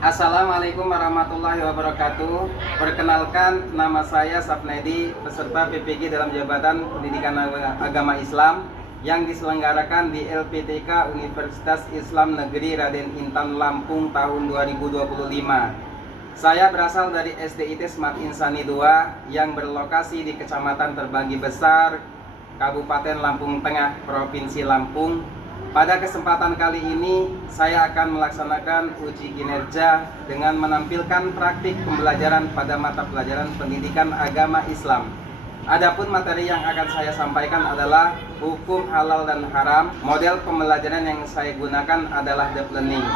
Assalamualaikum warahmatullahi wabarakatuh. Perkenalkan, nama saya Sapnedi, peserta PPG dalam Jabatan Pendidikan Agama Islam yang diselenggarakan di LPTK Universitas Islam Negeri Raden Intan Lampung tahun 2025. Saya berasal dari SDIT Smart Insani 2 yang berlokasi di Kecamatan Terbagi Besar, Kabupaten Lampung Tengah, Provinsi Lampung. Pada kesempatan kali ini, saya akan melaksanakan uji kinerja dengan menampilkan praktik pembelajaran pada mata pelajaran pendidikan agama Islam. Adapun materi yang akan saya sampaikan adalah hukum halal dan haram. Model pembelajaran yang saya gunakan adalah deep learning.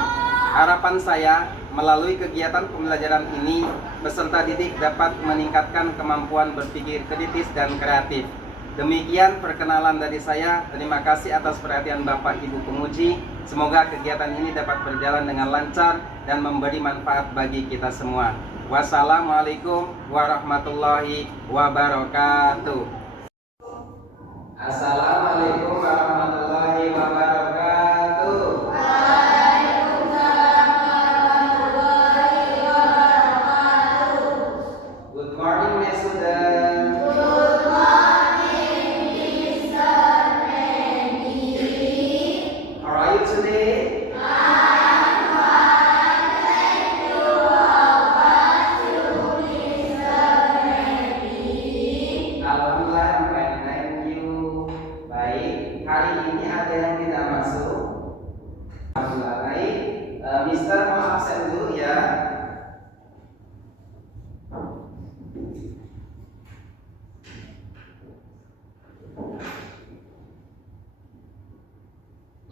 Harapan saya, melalui kegiatan pembelajaran ini, peserta didik dapat meningkatkan kemampuan berpikir kritis dan kreatif. Demikian perkenalan dari saya. Terima kasih atas perhatian Bapak Ibu penguji. Semoga kegiatan ini dapat berjalan dengan lancar dan memberi manfaat bagi kita semua. Wassalamualaikum warahmatullahi wabarakatuh. Assalamualaikum warahmatullahi wabarakatuh. Waalaikumsalam warahmatullahi wabarakatuh. Good morning, my student. Good morning, Mr. Randy. How are you today? I'm fine, thank you. How about you, Mr. Randy? Alhamdulillah, I'm fine, thank you. Baik, hari ini ada yang tidak masuk. Alhamdulillah, baik. Mister mau absen dulu ya.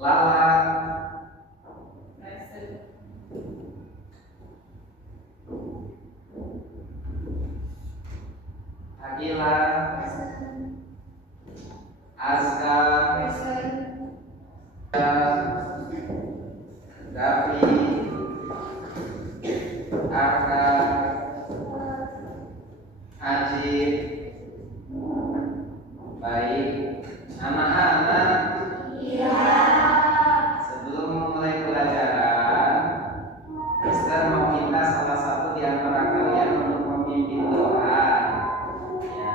Lala, Akila, Azka, Davi, Arka, Ajib. Baik, anak-anak, Iya. sebelum memulai pelajaran, Mister mau minta salah satu di antara kalian untuk memimpin doa. Ya,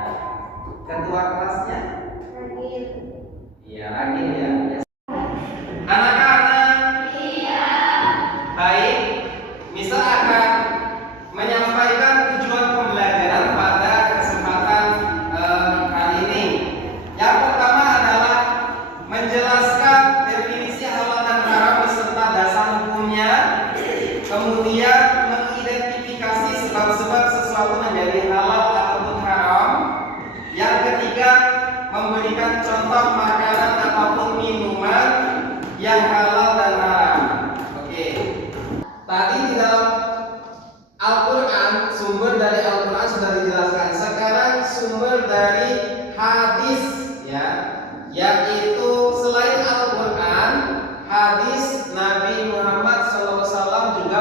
ketua kelasnya? Iya, Ragil ya. Anak-anak, Iya. baik, Mister akan menyampaikan tujuan pembelajaran pada kesempatan kali ini. Yang pertama adalah menjelaskan definisi halal dan haram beserta dasar hukumnya. Kemudian mengidentifikasi sebab-sebab sesuatu menjadi halal ataupun haram. Yang ketiga, memberikan contoh makanan ataupun minuman yang halal dan haram. Oke. Tadi di dalam Al-Quran, sumber dari Al-Quran sudah dijelaskan. Sekarang sumber dari hadis, ya, yaitu selain Al-Quran, hadis Nabi Muhammad SAW juga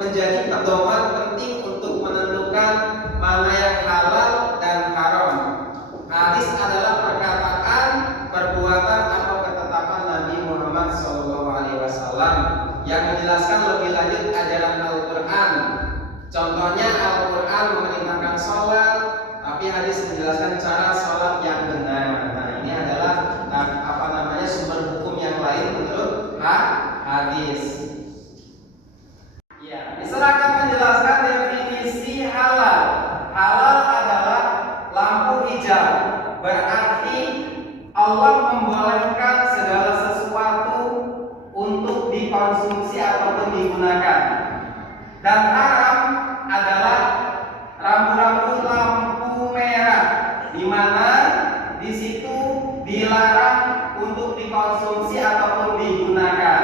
menjadi pedoman penting untuk menentukan mana yang halal dan haram. Hadis adalah perkataan, perbuatan atau ketetapan Nabi Muhammad SAW yang menjelaskan lebih lanjut ajaran Al-Quran. Contohnya Al-Quran memerintahkan sholat, tapi hadis menjelaskan cara sholat yang benar. Nah, ini adalah sumber hukum yang lain menurut hadis. Ya, Mister akan menjelaskan definisi halal. Halal adalah lampu hijau, berarti Allah membolehkan segala sesuatu untuk dikonsumsi ataupun digunakan. Dan haram adalah rambu-rambu lampu merah, di mana di situ dilarang untuk dikonsumsi ataupun digunakan.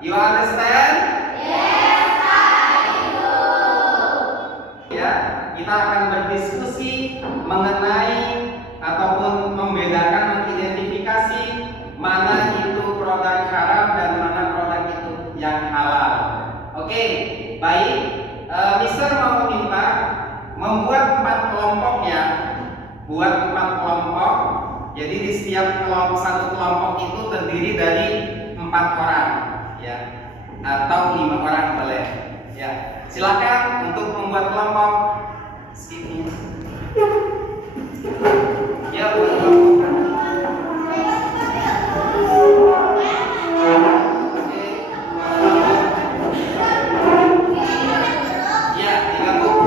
You understand? Yes, I do. Ya, kita akan berdiskusi mengenai ataupun membedakan, mengidentifikasi mana itu produk haram dan mana produk itu yang halal. Oke, baik. Mister mau meminta membuat 4 kelompok ya. Buat 4 kelompok. Jadi di setiap satu kelompok itu terdiri dari 4 orang, ya, atau 5 orang boleh. Ya, Silakan untuk membuat kelompok sini. Ya, buat kelompok. Ya, digabung.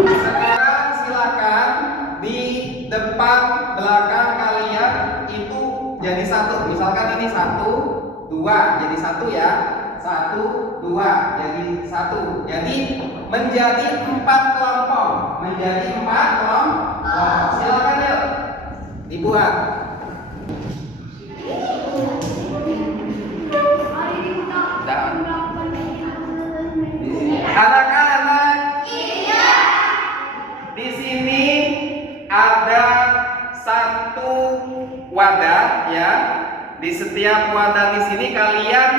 Sekarang silakan di depan belakang kalian itu jadi satu. Misalkan ini 1, 2 jadi 1 ya. 1, 2 jadi 1. Jadi menjadi 4 kelompok. Menjadi 4 kelompok. Silakan yuk dibuat. Anak-anak, di sini ada satu wadah ya. Di setiap wadah di sini kalian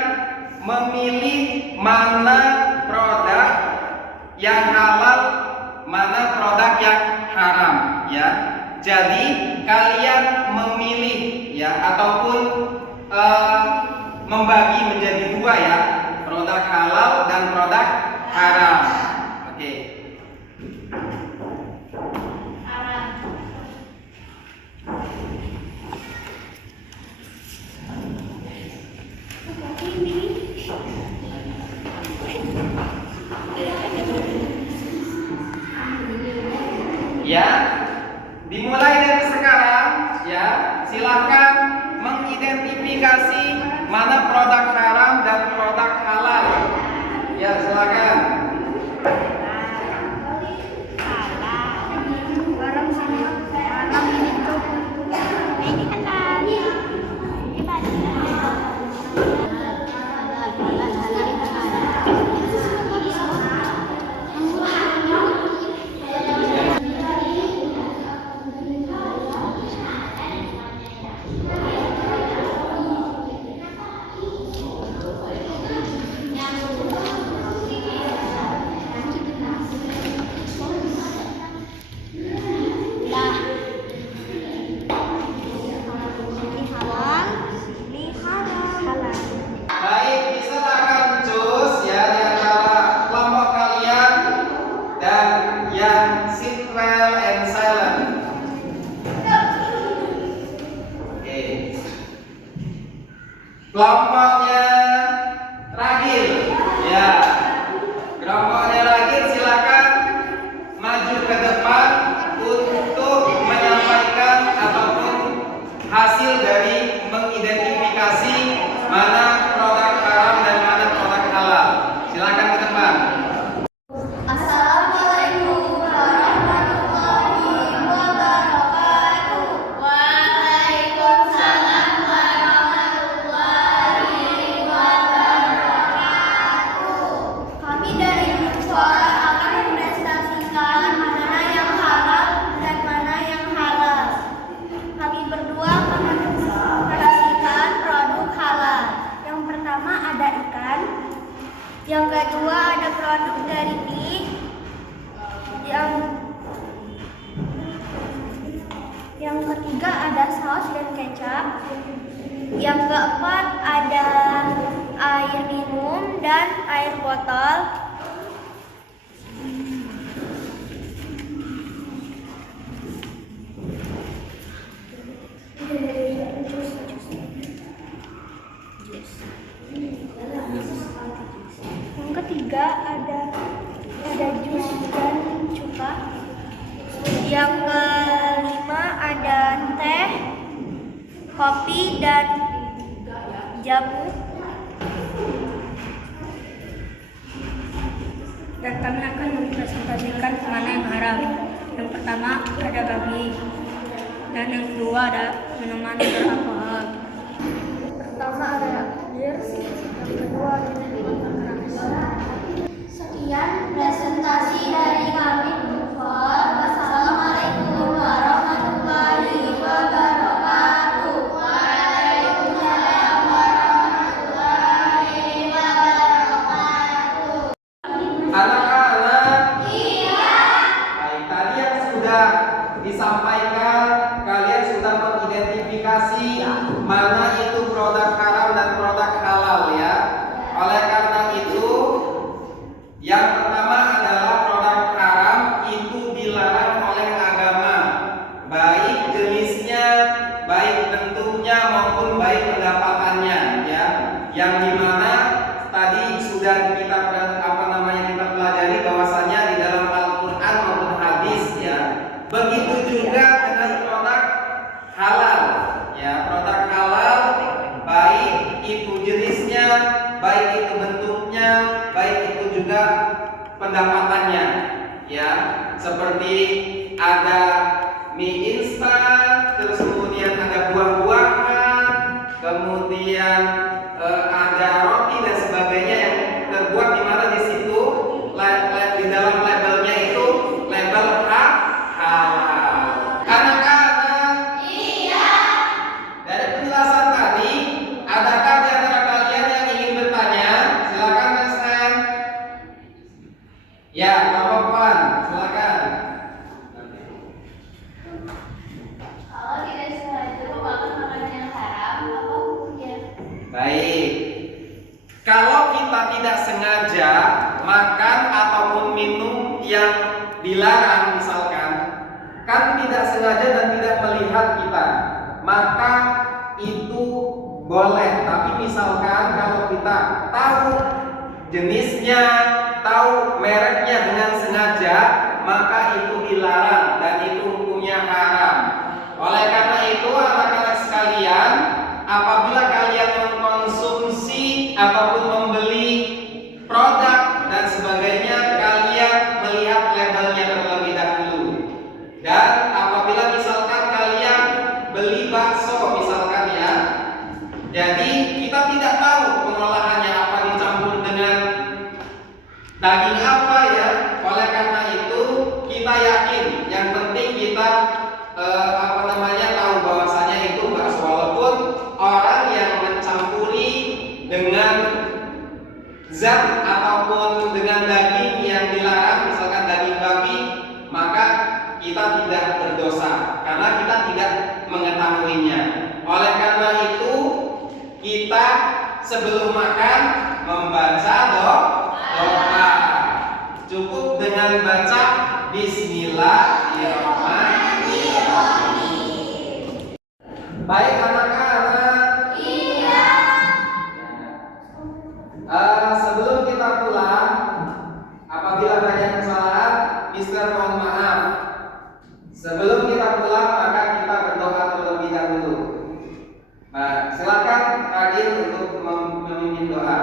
memilih mana produk yang halal, mana produk yang haram ya. Jadi kalian memilih ya ataupun membagi menjadi 2 ya, produk halal dan produk haram. Oke. Ya, dimulai dari sekarang ya. Silakan mengidentifikasi mana produk haram dan produk halal. Ya, silakan. Baik, silakan cus ya di antara kelompok kalian dan yang sit well and silent. Oke. Kelompoknya Ragil ya. Kelompoknya Ragil silakan maju ke depan untuk menyampaikan ataupun hasil dari mengidentifikasi mana produk haram dan mana produk halal. Silakan ke depan. Assalamualaikum warahmatullahi wabarakatuh. Waalaikumsalam warahmatullahi wabarakatuh. Kami dari grup suara akan mempresentasikan mana yang halal dan mana yang halal. Kami berdua akan mempresentasikan produk halal. Yang pertama ada ikan. Yang kedua ada produk dari mie. Yang ketiga ada saus dan kecap. Yang keempat ada air minum dan air botol. Yang ketiga ada jus dan cuka. Yang kelima ada teh, kopi dan jamu. haram. Yang pertama ada babi, dan yang kedua ada minuman beralkohol. Pertama ada bir, yang kedua ada minuman keras. Sekian presentasi dari kami. Wassalamualaikum warahmatullahi wabarakatuh. Waalaikumsalam warahmatullahi wabarakatuh. Anak-anak, iya. Baik, tadi yang sudah disampaikan, kalian sudah mengidentifikasi mana itu produk haram dan produk halal ya. Oleh karena itu, yang pertama adalah produk haram itu dilarang oleh agama, baik jenisnya, baik bentuknya maupun baik pendapatannya ya. Yang dimana tadi sudah kita kita pelajari bahwasanya di dalam Al-Qur'an maupun hadis ya. Begitu juga dengan produk halal ya. Produk halal baik itu jenisnya, baik itu bentuknya, baik itu juga pendapatannya ya. Seperti ada mie instan, terus kemudian ada buah-buahan, kemudian ada roti dan sebagainya yang terbuat di mana di situ di dalam labelnya itu label halal. Anak-anak, iya. Dari penjelasan tadi, adakah di antara kalian yang ingin bertanya? Silakan Mas Ren. Ya, Pak Popon, silakan. Kalau tidak sengaja memakan makanan yang haram, apa hukumnya? Baik. Kalau kita tidak sengaja makan ataupun minum yang dilarang misalkan, kan tidak sengaja dan tidak melihat kita, maka itu boleh. Tapi misalkan kalau kita tahu jenisnya, tahu mereknya dengan sengaja, maka itu dilarang dan itu hukumnya haram. Oleh karena itu anak-anak sekalian, apabila kalian mengkonsumsi ataupun membeli produk dan sebagainya, kalian melihat labelnya terlebih dahulu. Dan apabila misalkan kalian beli bakso misalkan ya, jadi kita tidak tahu pengolahannya apa, dicampur dengan daging apa ya. Oleh karena itu kita yakin, yang penting kita tahu bahwasanya itu bakso, walaupun orang yang mencampuri dengan zat ataupun dengan daging yang dilarang, misalkan daging babi, maka kita tidak berdosa karena kita tidak mengetahuinya. Oleh karena itu kita sebelum makan membaca doa. Cukup dengan baca Bismillahirrahmanirrahim. Baik anak-anak. Iya. Sebelum kita pulang, apabila banyak kesalahan, Mister mohon maaf. Sebelum kita pulang, maka kita berdoa terlebih dahulu. Nah, silakan Radin untuk memimpin doa.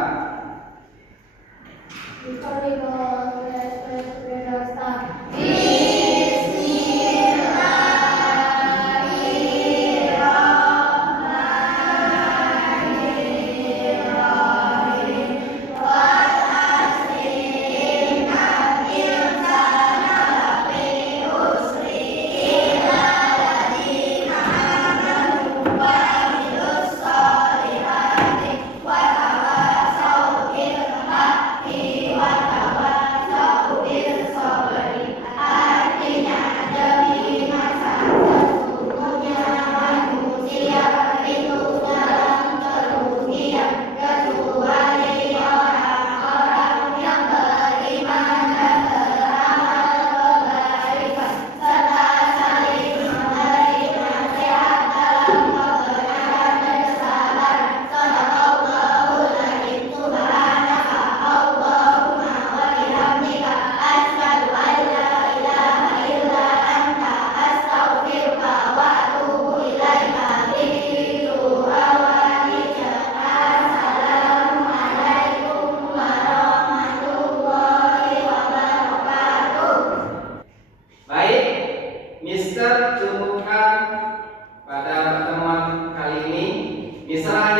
Mister cukupkan pada pertemuan kali ini. Mister hanya